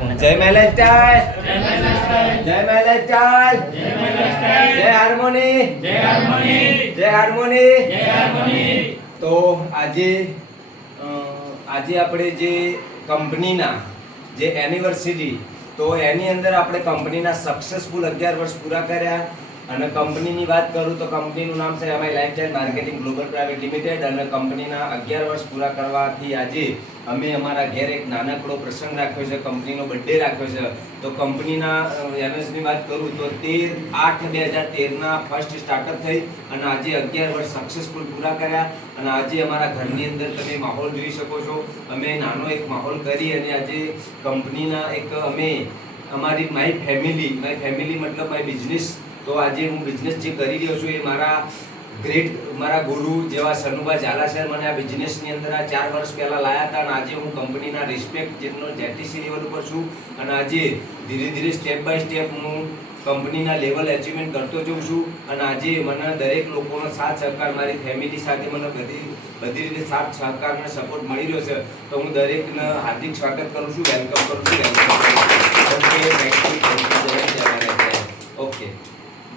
જય મહેલા સ્ટાઇલ, જય મહેલા સ્ટાઇલ, જય હાર્મોની, જય હાર્મોની. તો આજે આપણે જે કંપનીના જે એનિવર્સરી, તો એની અંદર આપણે કંપનીના સક્સેસફુલ 11 વર્ષ પૂરા કર્યા. અને કંપનીની વાત કરું તો કંપનીનું નામ છે MI lifestyle marketing global private limited. અને કંપનીના 11 વર્ષ પૂરા કરવાથી આજે અમે અમારા ઘેર એક નાનકડો પ્રસંગ રાખ્યો છે, કંપનીનો બર્થડે રાખ્યો છે. તો કંપનીના એનએસની વાત કરું તો 13/8/2013 ફર્સ્ટ સ્ટાર્ટઅપ થઈ અને આજે 11 વર્ષ સક્સેસફુલ પૂરા કર્યા. અને આજે અમારા ઘરની અંદર તમે માહોલ જોઈ શકો છો. અમે નાનો એક માહોલ કરી અને આજે કંપનીના એક અમે મારી ફેમિલી મતલબ મારી બિઝનેસ. તો આજે હું બિઝનેસ જે કરી રહ્યો છું એ મારા ગુરુ જેવા સનુભા ઝાલા સર મને આ બિઝનેસની અંદર આ 4 વર્ષ પહેલાં લાવ્યા હતા. અને આજે હું કંપનીના રિસ્પેક્ટ જેટલો જેટીસી લેવલ ઉપર છું. અને આજે ધીરે ધીરે સ્ટેપ બાય સ્ટેપ હું કંપનીના લેવલ અચીવમેન્ટ કરતો જઉં છું. અને આજે મને દરેક લોકોનો સાથ સહકાર, મારી ફેમિલી સાથે મને બધી રીતે સાથ સહકાર અને સપોર્ટ મળી રહ્યો છે. તો હું દરેકને હાર્દિક સ્વાગત કરું છું, વેલકમ કરું છું.